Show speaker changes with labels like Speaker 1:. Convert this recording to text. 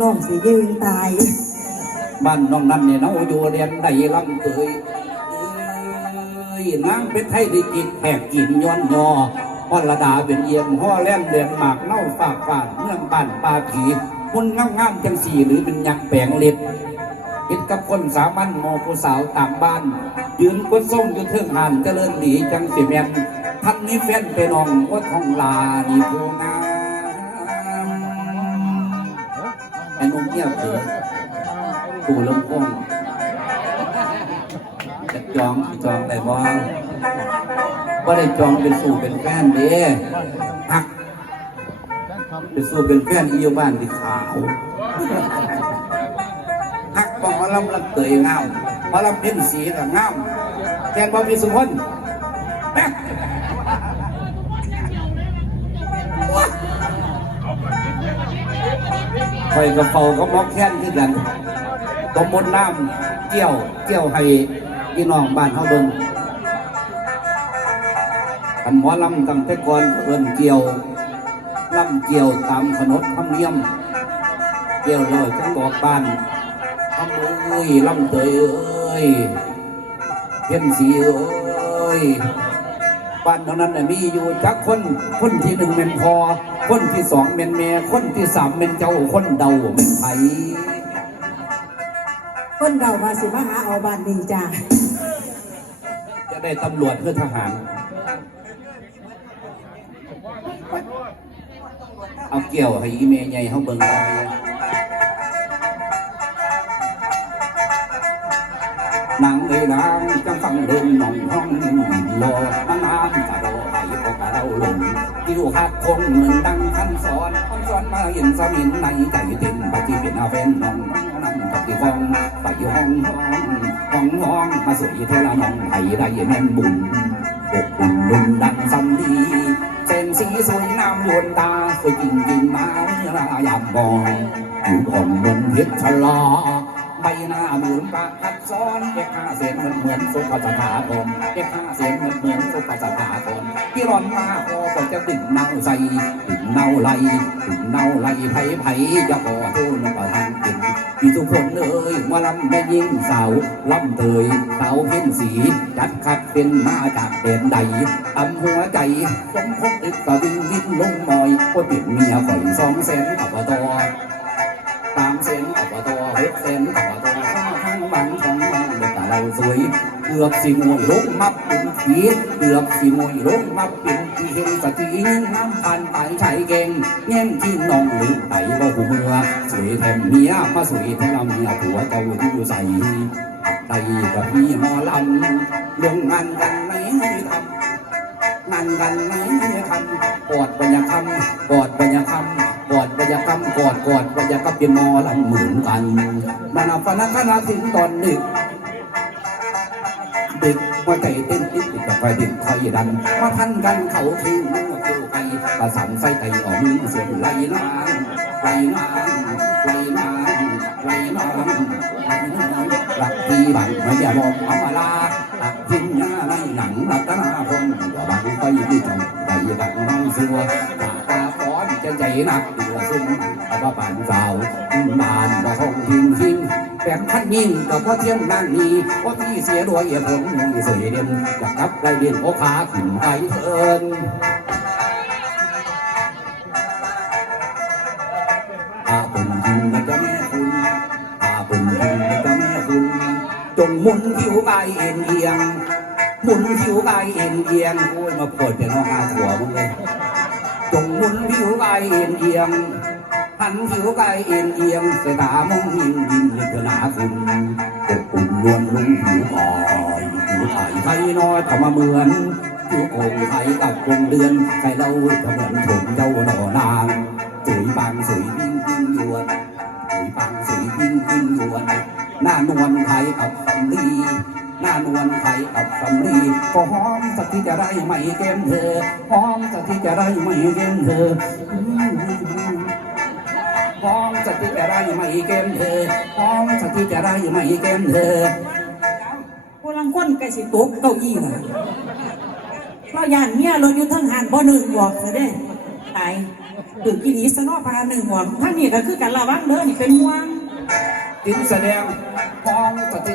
Speaker 1: น้องสิยืนตาย
Speaker 2: บ้านน้องนั่นเนี่ยนาอยู่เรียนได้ลำเตยเอ้ยนางเป็นไทยได้กินแหกกินย้อนยอพอระดาเป็นเอียมห่อแล่นเดือนหมากเน่าฝากฝานเมืองบ้านปลาผีคุณงามงามๆจังสี่หรือเป็นยักษ์แปลงเล็บคิดกับคนสามัญโมผู้สาวต่างบ้าน ยืนกดส่งอยู่เทิงหันเจริญหลีจังสิแมนท่านนี้แฟนไปน้องว่าทองลานี่ผู้งา อ้หนุ่มเงียบเถอะกูลำโพงจะจองจองได้บ่ว่าได้จองเป็นสู่เป็นแฟนเด้ฮักเป็นสู่เป็นแฟนอีอยู่บ้านที่ขาวฮักบอกว่าลำลำเตยเงาว่าลำเพ็นสีแต่เงาแกนบ่มีสุพนแป๊ คอยกระเป๋าก็มอกแค้นที่กันก็มดน้ำเกี่ยวเกี่ยวให้พี่น้องบ้านเขาเบิ่งอันหมอลำตั้งแต่ก่อนเอินเกี่ยวลำเกี่ยวตามขนบธรรมเนียม เกี่ยวเลยจังบอกบ้านทำเอ้ยลำเตยเอ้ยเพี้ยนสีเอ้ย บ้านเท่านั้นน่ะมีอยู่จักคนคนที่หนึ่งเป็นพอ คนที่สองเป็นแม่คนที่สามเป็นเจ้าคนเดาเป็นไผ
Speaker 1: คนเรามาสิมาหาเอาบ้านนี้จ้า
Speaker 2: จะได้ตำรวจเพื่อทหารเอาเกี่ยวให้อีเมย์ใหญ่เขาเบิ่งได้นางเอ้ยนางจังฟังเดินหนองห้องรอมานานก ติวหักคงเหมือนดังคันสอนคันสอนมาเห็นสมินในใจเต้นปฏิเป็นอาเวนน้องนั่งปฏิฟองไปห้องห้องห้องห้องมาสวยเทละน้องไผ่ได้แม่นบุญอกอุ่นลุ่นดังสันดีเส้นสีสวยงามยวนตาสวยจริงจริงมาเมื่อรายามมองอยู่ผ่องบนเพชรชะลาใบหน้าเหมือนปากคัดซ้อนเก็บผ้าเสียนเหมือนเหมือนสุภาษถาคนเก็บผ้าเสียนเหมือนเหมือนสุภาษถาคนที่ร้อนมาพอ ก็จะติ่งเนาใส่ติ่งเนาไหลติ่งเนาไหลไผ่ไผ่จะขอโทษนะประทานกินที่ทุกคนเอ้ยมาลำได้ยิงสาวลำเตยสาวเพ็นสีจัดคัดเป็นมาจากเด่นใดตำหัวใจสมคบตึกกะวิ่งวินลงมอยก็ติดเมียข่อยสองแสนอบตตามเส้นอบตหกเส้นอบตข้าทั้งบังของมันเด็กเราสวย เกือบสิมวยลงมับเป็นผีเกือบสิมวยลงมับเป็นผีเห็นสติน้ำพันไปใช้เก่งแย่งที่น้องหรือไปบ่หูเมือสวยแถมเมียมาสวยแถมเมียผัวเจ้าอยู่ใส่ไตกับพี่หมอลำลงงานกันไห้ทำงานกันไหมคำกอดบรรยากรรมกอดบรรยากรรมกอดบรรยากรรมกอดกอดบรรยากรรมเป็นมอลำเหมือนกันมานาฟนาคณะถึงตอนดึก ดึกหัวใจเต้นติดติดกับไฟดิบไฟดัน มาพันกันเขาทิ้งหัวเกี่ยวไปประสานไฟไตออกมือส่วนไหลนางไหลนางไหลนางไหลนางไหลนางหลักที่บังไม่อย่ามองอำลาหลักทิ้งยาในหนังรักตาพงศ์อย่าบังไฟที่จังใจดังน้องสัวตาตาฟ้อนจะใจหนักตัวซึ่งอาว่านสาวขึ้านว่าห้องทิ้งทิ้ง แบ่งพันยิ่งกับพ่อเทียมนางนี้ว่าพี่เสียด้วยผมสวยเด่นอยากกับไรเด่นโอขาขึ้นไปเถินอาปุ่นคุณนะจ๊ะแม่คุณอาปุ่นคุณนะจ๊ะแม่คุณจงมุนผิวกายเอ็นเอียงมุนผิวกายเอ็นเอียงโอ้ยมาปวดเป็นน้องอาหัวมึงเลยจงมุนผิวกายเอ็นเอียงหันผิวกายเอ็นเอียงสายตามองยิงยิงยิงหน คุณอบอุ่นรวนลงผิวกายผิวไทยไทยน้อยทำมาเหมือนผิวโคงไทยกับคงเดือนใครเล่าก็เหมือนผมเจ้าหน่อนางสวยบางสวยยิ่งยิ่งยวนสวยบางสวยยิ่งยิ่งยวนหน้านวลไทยกับสำลีหน้านวลไทยกับสำลีก็หอมสักที่จะได้ไม่เกมเธอหอมสักที่จะได้ไม่เกมเธอ หอมสักที่จะได้ไม่เกมเธอหอมสักที่จะได้ไม่เกมเธอ
Speaker 1: ผู้ลังคนใกล้สิตกเก้าอี้น่ะเราย่านเมียเราอยู่เทั้งหันบ่หนึ่งบอกเสียเด้ตายดึกอีนีสนอพาหนึ่งห่วงทั้งนี้ก็คือการระวังเด้อนี่เป็นห่วง
Speaker 2: ตินแสดงห้องสติ